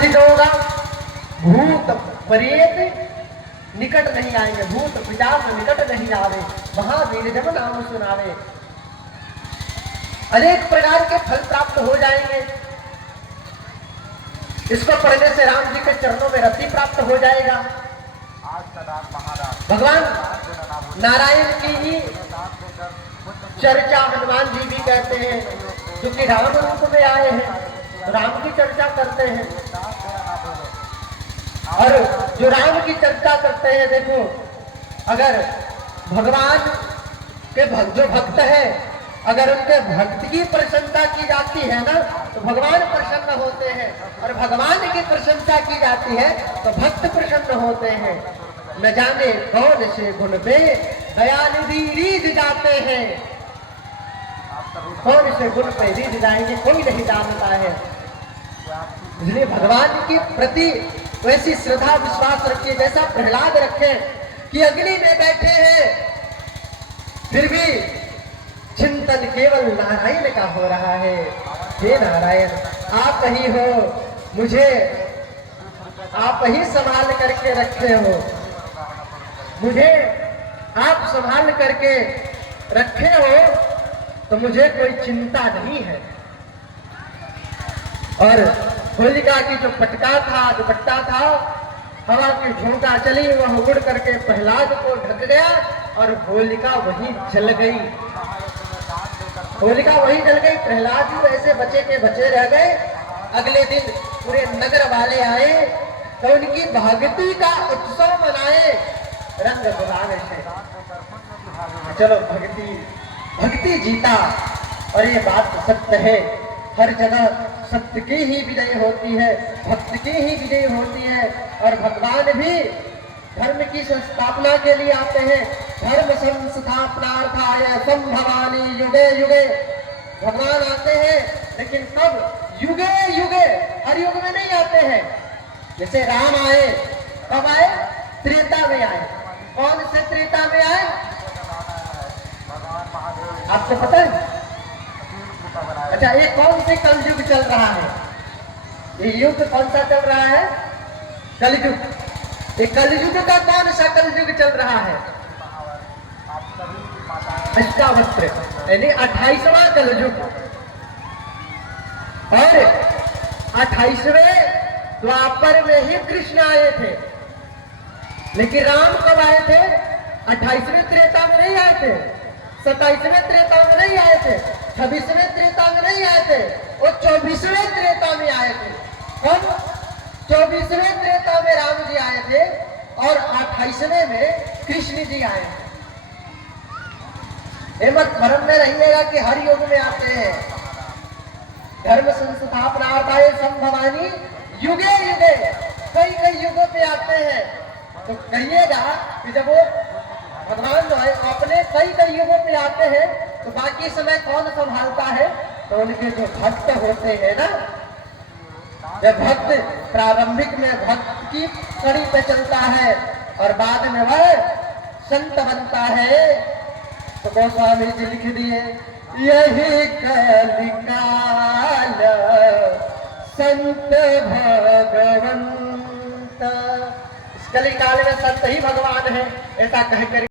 सिद्ध होगा? भूत प्रेत निकट नहीं आएंगे, भूत पिशाच निकट नहीं आवे, महावीर जब नाम सुनावे। अनेक प्रकार के फल प्राप्त हो जाएंगे। इसको पढ़ने से राम जी के चरणों में रति प्राप्त हो जाएगा। भगवान नारायण की ही चर्चा हनुमान जी भी कहते हैं, जो कि राम रूप में आए हैं, राम की चर्चा करते हैं। और जो राम की चर्चा करते हैं, देखो अगर भगवान के जो भक्त है, अगर उनके भक्त की प्रशंसा की जाती है ना, तो भगवान प्रसन्न होते हैं, और भगवान की प्रशंसा की जाती है तो भक्त प्रसन्न होते हैं। न जाने कौन से गुण पे दयानिधि रीझ जाते हैं, कौन से गुण पे रीझ जाएंगे कोई नहीं जानता है। इसलिए भगवान के प्रति वैसी श्रद्धा विश्वास रखिए जैसा प्रहलाद रखे कि अग्नि में बैठे हैं, फिर भी चिंतन केवल नारायण का हो रहा है। हे नारायण, आप ही हो, मुझे आप ही संभाल करके रखे हो, मुझे आप संभाल करके रखे हो, तो मुझे कोई चिंता नहीं है। और होलिका की जो पटका था, दुपट्टा था, हवा की झोंका चली, वह उड़ करके प्रहलाद को ढक गया और होलिका वहीं जल गई। होलिका वहीं जल गई, प्रहलाद जी ऐसे बचे के बचे रह गए। अगले दिन पूरे नगर वाले आए तो उनकी भक्ति का उत्सव मनाए रंग गुलाल से। चलो भक्ति जीता, और ये बात सत्य है। हर जगह सत्य की ही विजय होती है, भक्त की ही विजय होती है। और भगवान भी धर्म की संस्थापना के लिए आते हैं। धर्म संस्थापनार्थाय संभवानि युगे युगे, भगवान आते हैं, लेकिन कब? युगे युगे, हर युग में नहीं आते हैं। जैसे राम आए, कब आए? त्रेता में आए। कौन से त्रेता में आए? आपको पता है? अच्छा, ये कौन से कलयुग चल रहा है? ये युग कौन सा चल रहा है? कलयुग। ये कलयुग का कौन सा कलयुग चल रहा है? अष्टावक्र, यानी 28वां कलयुग। और 28वें द्वापर में ही कृष्ण आए थे, लेकिन राम कब आए थे? 28वें त्रेता में नहीं आए थे, 27वें त्रेता में नहीं आए थे, 26वें त्रेता में नहीं आए थे, वो 24वें त्रेता में आए थे। कब? 24वें त्रेता में राम जी आए थे और 28वें में कृष्ण जी आए थे। ये मत भ्रम में रहिएगा कि हर युग में आते हैं। धर्म संस्थापनार्थाय संभवानि युगे युगे, कई कई युगों पे आते हैं। तो कहिएगा कि जब वो भगवान जो है अपने कई कई युगों पे आते हैं, तो बाकी समय कौन संभालता है? तो उनके जो भक्त होते हैं ना, जब भक्त प्रारंभिक में भक्त की कड़ी पे चलता है और बाद में वह संत बनता है, तो गोस्वामी जी लिख दिए, यही कलिकाल संत भगवंत। इस कलिकाल में संत ही भगवान है, ऐसा कहकर